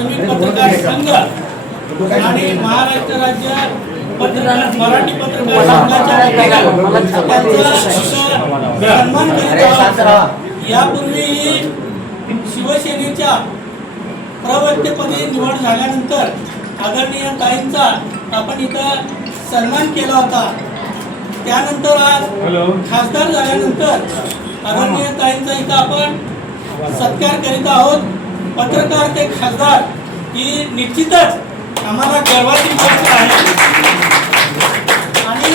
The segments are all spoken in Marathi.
श्रमिक पत्रकार संघ आणि महाराष्ट्र राज्य मराठी पत्रकार संघाच्या सन्मान करीत आहोत। यापूर्वी शिवसेनेच्या प्रवक्तेपदी निवड झाल्यानंतर आदरणीय ताईंचा आपण इथं सन्मान केला होता। त्यानंतर आज खासदार झाल्यानंतर आदरणीय ताईंचा इथं आपण सत्कार करीत आहोत। पत्रकार ते खासदार ही निश्चितच आम्हाला गर्वाची गोष्ट आहे आणि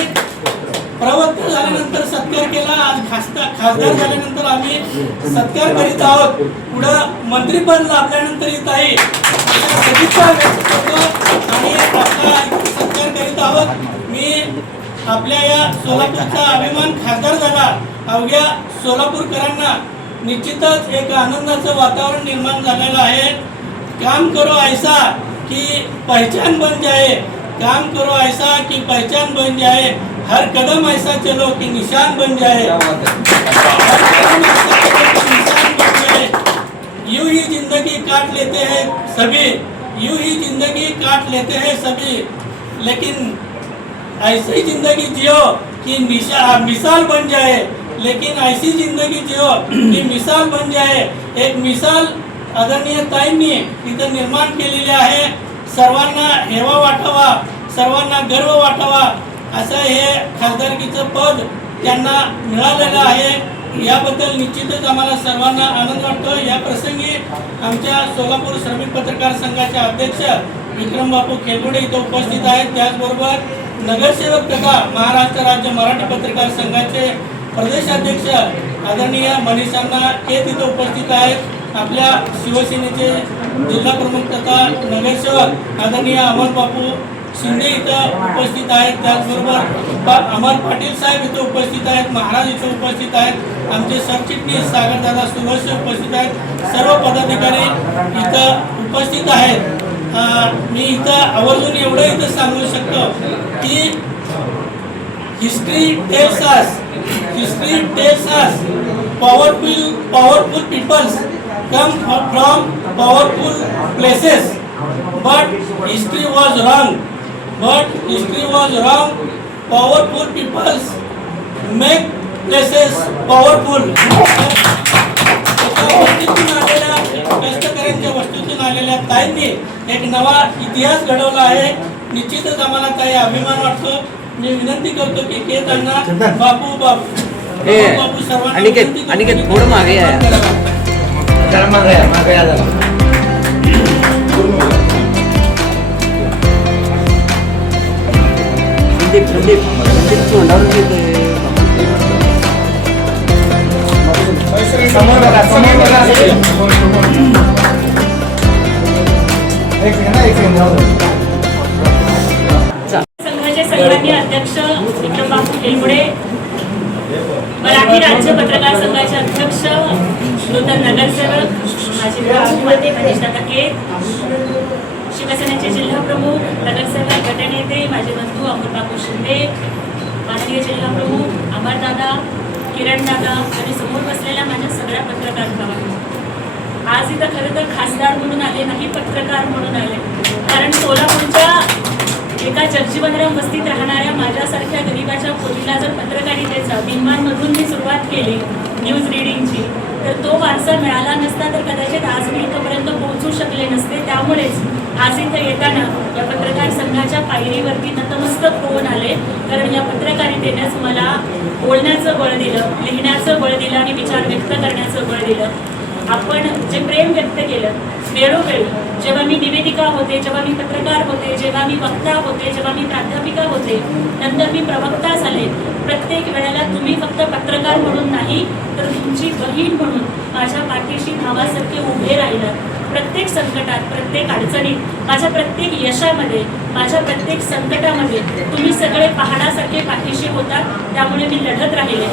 प्रवक्ता झाल्यानंतर सत्कार केला, आज खासदार झाल्यानंतर आम्ही सत्कार करीत आहोत। पुढं मंत्रीपद लाभल्यानंतर ही ताई सदिच्छा व्यक्त करतो आणि आपला सत्कार करीत आहोत। मी आपल्या या सोलापूरचा अभिमान खासदार झाला, अवघ्या सोलापूरकरांना निश्चितच एक आनंदाचं वातावरण निर्माण झालेलं आहे। काम करो ऐसा कि पहचान बन जाए, काम करो ऐसा कि पहचान बन जाए, हर कदम ऐसा चलो कि निशान बन जाए, हर कदम ऐसा चलो कि निशान बन जाए। यूं ही जिंदगी काट लेते हैं सभी, यूं ही जिंदगी काट लेते हैं सभी, लेकिन ऐसी जिंदगी जियो कि मिसाल बन जाए, लेकिन ऐसी जिंदगी जियो कि मिसाल बन जाए। एक मिसाल आदरणीय ताईंनी इथं निर्माण केलेली आहे। सर्वांना हेवा वाटावा, सर्वांना गर्व वाटावा असं हे खासदारकीचं पद त्यांना मिळालेलं आहे। याबद्दल निश्चितच आम्हाला सर्वांना आनंद वाटतो। या प्रसंगी आमच्या सोलापूर श्रमिक पत्रकार संघाचे अध्यक्ष विक्रम बापू खेलगुडे इथं उपस्थित आहेत। त्याचबरोबर नगरसेवक तथा महाराष्ट्र राज्य मराठी पत्रकार संघाचे प्रदेशाध्यक्ष आदरणीय मनीषांना हे तिथे उपस्थित आहेत। आपल्या शिवसेनेचे जिल्हा प्रमुख तथा नगरसेवक आदरणीय अमर बापू शिंदे इथं उपस्थित आहेत। त्याचबरोबर अमर पाटील साहेब इथं उपस्थित आहेत, महाराज इथं उपस्थित आहेत, आमचे सरचिटणीस सागरदादा सुरवसे उपस्थित आहेत, सर्व पदाधिकारी इथं उपस्थित आहेत। मी इथं आवर्जून एवढं इथं सांगू शकतो की history tells us powerful peoples come from powerful places, but history was wrong. Powerful peoples make places powerful. कष्टकऱ्यांच्या वस्तूतून आलेल्या ताईंनी एक नवा इतिहास घडवला आहे। निश्चितच आम्हाला ताई अभिमान वाटतो। मी विनंती करतो की त्यांना बापू सर्वांना अनिकेत थोडं मागे आहे। संघाचे सन्माननीय अध्यक्ष विक्रम बापू खेलगुडे, मराठी राज्य पत्रकार संघाचे अध्यक्ष नूतन नगरसेवक माझे अभिमते मनीषा टके, शिवसेनेचे जिल्हा प्रमुख नगरसेवक गटनेते माझे बंधू अमर बापू शिंदे, माननीय जिल्हा प्रमुख अमरदादा, किरणदादा आणि समोर बसलेल्या माझ्या सगळ्या पत्रकार भावांना आज इथं खरं तर खासदार म्हणून आले नाही, पत्रकार म्हणून आले। कारण सोलापूरच्या एका जगजीवनराम वस्तीत राहणाऱ्या माझ्यासारख्या गरिबाच्या पोरीला जर पत्रकारितेचा बिंबांमधून मी सुरुवात केली न्यूज रिडिंगची, तर तो वारसा मिळाला नसता तर कदाचित आज मी इथपर्यंत पोहोचू शकले नसते। त्यामुळेच आज इथं येताना या पत्रकार संघाच्या पायरीवरती नतमस्तक होऊन आले, कारण या पत्रकारितेनेच मला बोलण्याचं बळ दिलं, लिहिण्याचं बळ दिलं आणि विचार व्यक्त करण्याचं बळ दिलं। आपण जे प्रेम व्यक्त केलं वेळोवेळी, जेव्हा मी निवेदिका होते, जेव्हा मी पत्रकार होते, जेव्हा मी वक्ता होते, जेव्हा मी प्राध्यापिका होते, नंतर मी प्रवक्ता झाले, प्रत्येक वेळेला तुम्ही फक्त पत्रकार म्हणून नाही तर तुमची बहीण म्हणून माझ्या पाठीशी भावासारखे उभे राहिलात। प्रत्येक संकटात, प्रत्येक अडचणीत, माझ्या प्रत्येक यशामध्ये, माझ्या प्रत्येक संकटामध्ये तुम्ही सगळे पहाडासारखे पाठीशी होतात। त्यामुळे मी लढत राहिले।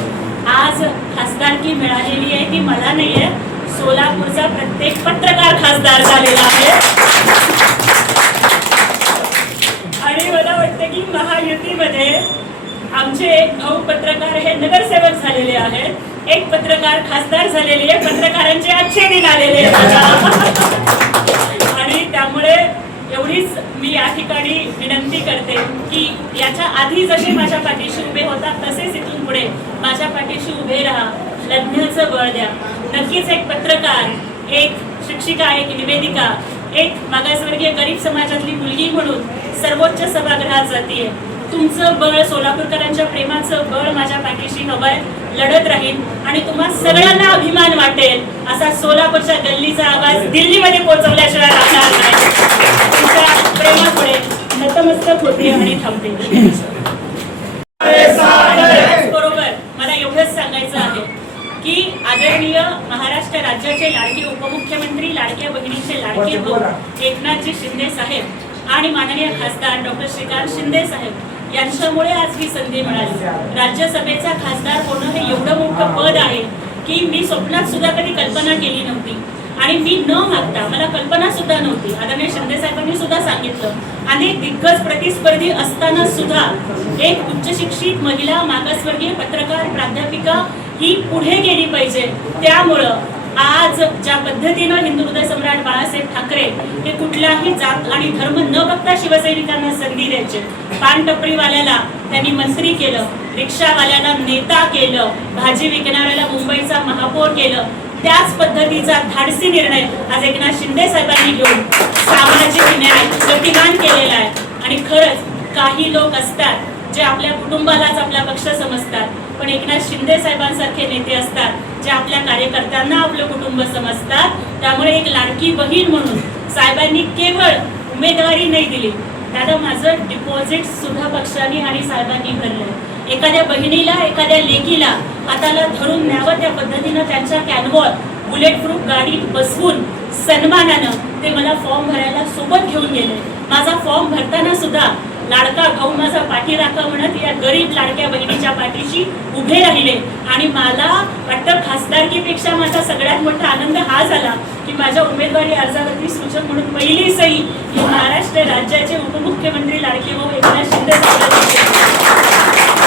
आज खासदारकी मिळालेली आहे ती मला नाही आहे, सोलापूरचा प्रत्येक पत्रकार खासदार झालेला आहे। आणि मला वाटतं की महायुतीमध्ये आमचे एक भाऊ पत्रकार हे नगरसेवक झालेले आहेत, एक पत्रकार खासदार झालेले आहे, पत्रकारांचे आजचे दिन आलेले आहेत आणि त्यामुळे त्यामुळे एवढीच मी या ठिकाणी विनंती करते की याच्या आधी जसे माझ्या पाठीशी उभे होतात तसेच इथून पुढे माझ्या पाठीशी उभे राहा, लढण्याचं बळ द्या. नक्कीच एक पत्रकार, एक शिक्षिका, एक निवेदिका, एक मागासवर्गीय गरीब समाजातली मुलगी म्हणून सर्वोच्च सभागृहात जातीये. तुमचं बळ, सोलापूरकरांच्या प्रेमाचं बळ माझ्या पाठीशी हवंय, लढत राहील आणि तुम्हा सगळ्यांना अभिमान वाटेल असा सोलापूरच्या गल्लीचा आवाज दिल्लीमध्ये पोहोचवल्याशिवाय राहणार नाही. तुमच्या प्रेमापुढे नतमस्तक होते आणि थांबते. बरोबर मला एवढंच सांगायचं आहे की आदरणीय महाराष्ट्र राज्याचे लाडके उपमुख्यमंत्री, लाडक्या बहिणीचे लाडके भाऊ एकनाथजी शिंदे साहेब आणि माननीय खासदार डॉक्टर श्रीकांत शिंदे साहेब यांच्यामुळे आज ही संधी मिळाली. राज्यसभेचा खासदार होणं हे एवढं मोठं पद आहे की मी स्वप्नात सुद्धा कधी कल्पना केली नव्हती आणि मी न मागता, मला कल्पना सुद्धा नव्हती. आदरणीय शिंदे साहेबांनी सुद्धा सांगितलं, अनेक दिग्गज प्रतिस्पर्धी असताना सुद्धा एक उच्च शिक्षित महिला, मागासवर्गीय पत्रकार, प्राध्यापिका ही पुढे गेली पाहिजे. त्यामुळं आज ज्या पद्धतीनं हिंदू हृदय सम्राट बाळासाहेब ठाकरे हे कुठलाही जात आणि धर्म न बघता शिवसैनिकांना संधी द्यायचे. पानटपरीवाल्याला त्यांनी मंत्री केलं, रिक्षावाल्याला नेता केलं, भाजी विकणाऱ्याला मुंबईचा महापौर केलं. त्याच पद्धतीचा धाडसी निर्णय आज एकनाथ शिंदे साहेबांनी घेऊन सामाजिक न्याय गतिमान केलेला आहे. आणि खरंच काही लोक असतात जे आपल्या कुटुंबालाच आपला पक्ष समजतात, पण एकनाथ शिंदे साहेबांसारखे नेते असतात जे आपल्या कार्यकर्त्यांना आपलं कुटुंब समजतात. त्यामुळे एक लाडकी बहीण म्हणून साहेबांनी केवळ उमेदवारी नाही दिली, दादा माझं डिपॉझिट सुद्धा पक्षाने आणि साहेबांनी भरलं. एखाद्या बहिणीला, एखाद्या लेकीला हाताला धरून न्यावं त्या पद्धतीनं त्यांच्या कॅनवर बुलेट प्रूफ गाडीत बसवून सन्मानानं ते मला फॉर्म भरायला सोबत घेऊन गेले. माझा फॉर्म भरताना सुद्धा लाडका भाऊ माझा पाठीराखा म्हणत या गरीब लाडक्या बहिणीच्या पाठीशी उभे राहिले. आणि मला वाटतं खासदारकीपेक्षा माझा सगळ्यात मोठा आनंद हा झाला की माझ्या उमेदवारी अर्जावरती सूचक म्हणून पहिली सही ही महाराष्ट्र राज्याचे उपमुख्यमंत्री लाडके भाऊ एकनाथ शिंदे साहेबांनी.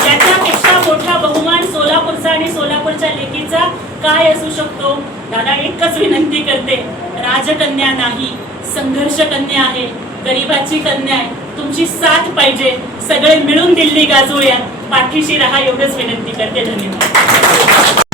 याच्यापेक्षा मोठा बहुमान सोलापूरचा आणि सोलापूरच्या लेकीचा काय असू शकतो? दादा एकच विनंती करते, राजकन्या नाही, संघर्ष कन्या आहे, गरीबाची कन्या आहे. तुमची साथ पाहिजे, सगळे मिळून दिल्ली गाजूया, पाठीशी राहा एवढंच विनंती करते. धन्यवाद.